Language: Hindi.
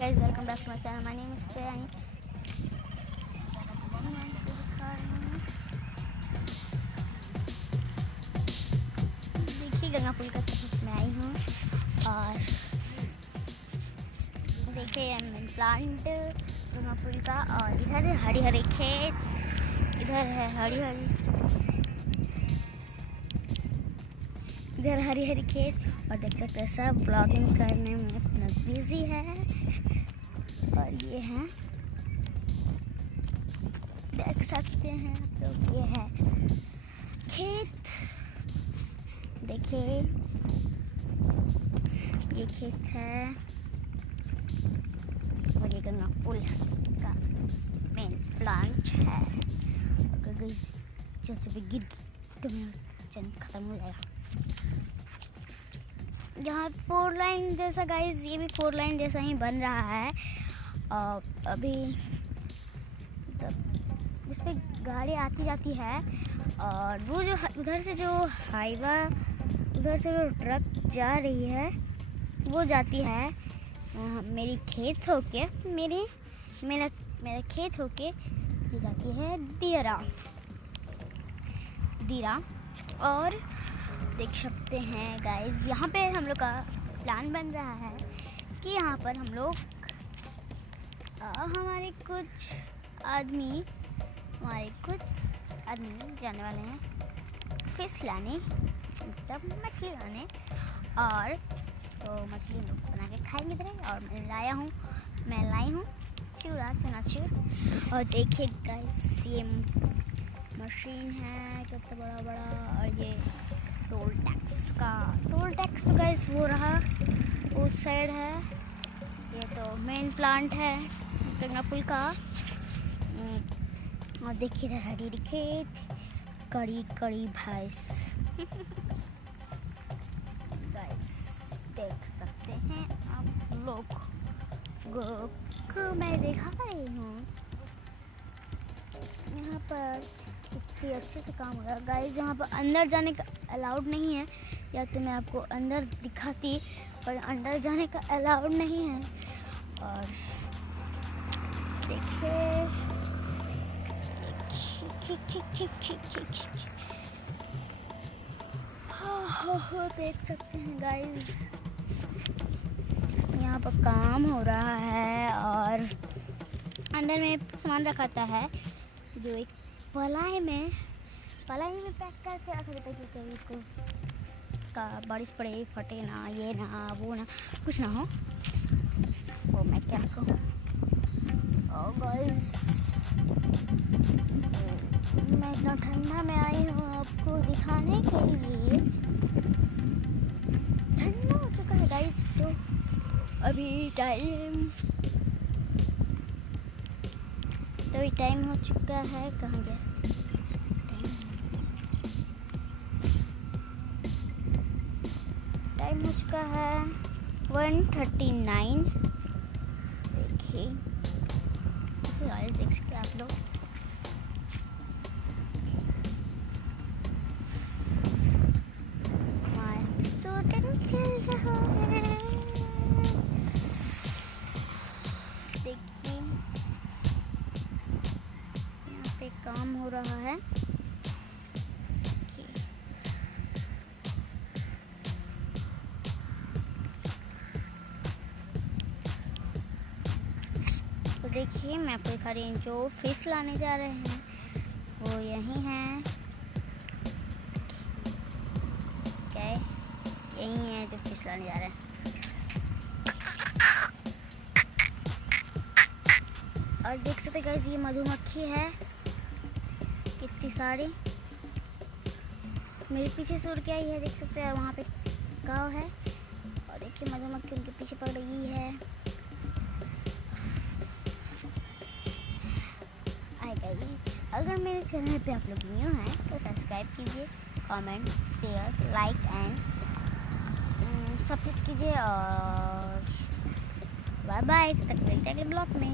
Guys, welcome back to my channel. My name is Priyani. देखिए गंगा पुल का तरफ मैं आई हूँ और देखिए प्लांट गंगा पुल का। और इधर हरी हरी खेत, इधर है इधर हरी हरी खेत। और देख सकते हैं सब ब्लॉगिंग करने में अपना बिजी है। और ये है, देख सकते हैं तो ये है खेत। देखिए ये खेत है और ये गंगा पुल का मेन प्लांट है। अगर जैसे भी गिर तो मेरा चैनल खत्म हो जाएगा। यहाँ 4 लाइन जैसा गाइस, ये भी 4 लाइन जैसा ही बन रहा है। और अभी उस पर गाड़ी आती जाती है। और वो जो उधर से जो हाईवा, उधर से जो ट्रक जा रही है वो जाती है मेरी खेत होके, मेरा खेत होके ये जाती है दीरा। और देख सकते हैं गाइस, यहाँ पे हम लोग का प्लान बन रहा है कि यहाँ पर हम लोग हमारे कुछ आदमी जाने वाले हैं फिश लाने, मतलब मछली लाने। और तो मछली लोग बना के खाएंगे इधर। और मैं लाई हूँ चनाचूर। और देखिए गाइस, ये मशीन है कितना बड़ा। और ये टोल टैक्स तो गाइस वो रहा उस साइड है। ये तो मेन प्लांट है गंगा पुल का। और देखिए इधर हरी हरी खेत, कड़ी भैंस। गाइस देख सकते हैं आप लोग को मैं दिखा रही हूँ। यहाँ पर कितनी अच्छे से काम हो रहा है गाइस। यहाँ पर अंदर जाने का अलाउड नहीं है, या तो मैं आपको अंदर दिखाती, पर अंदर जाने का अलाउड नहीं है। और देखिए हो देख सकते हैं गाइस, यहाँ पर काम हो रहा है। और अंदर में सामान रखाता है जो एक पलाई में पैक करके रख देता है, क्योंकि इसको का बारिश पड़े, फटे ना, ये ना वो ना, कुछ ना हो। वो मैं क्या कहूँ। और गाइस मैं इतना ठंडा में आई हूँ आपको दिखाने के लिए। ठंडा हो चुका है गाइस। तो अभी टाइम हो चुका है, कहाँ गया टाइम हो चुका है 1:39। देखिए देख सकते आप लोग। देखिए यहाँ पे काम हो रहा है। तो देखिए मैं आपको दिखा रही हूँ, जो फिश लाने जा रहे हैं वो यहीं हैं। क्या है? यही है जो फिश लाने जा रहे हैं। और देख सकते गाइस, ये मधुमक्खी है कितनी सारी मेरे पीछे से उड़ के आई है। देख सकते हैं वहाँ पे गाँव है। और देखिए मधुमक्खी उनके पीछे पड़ रही है। अगर मेरे चैनल पे आप लोग न्यू हैं तो सब्सक्राइब कीजिए, कमेंट, शेयर, लाइक एंड सब चीज़ कीजिए। और बाय बाय, तब तक मिलते हैं अगले ब्लॉग में।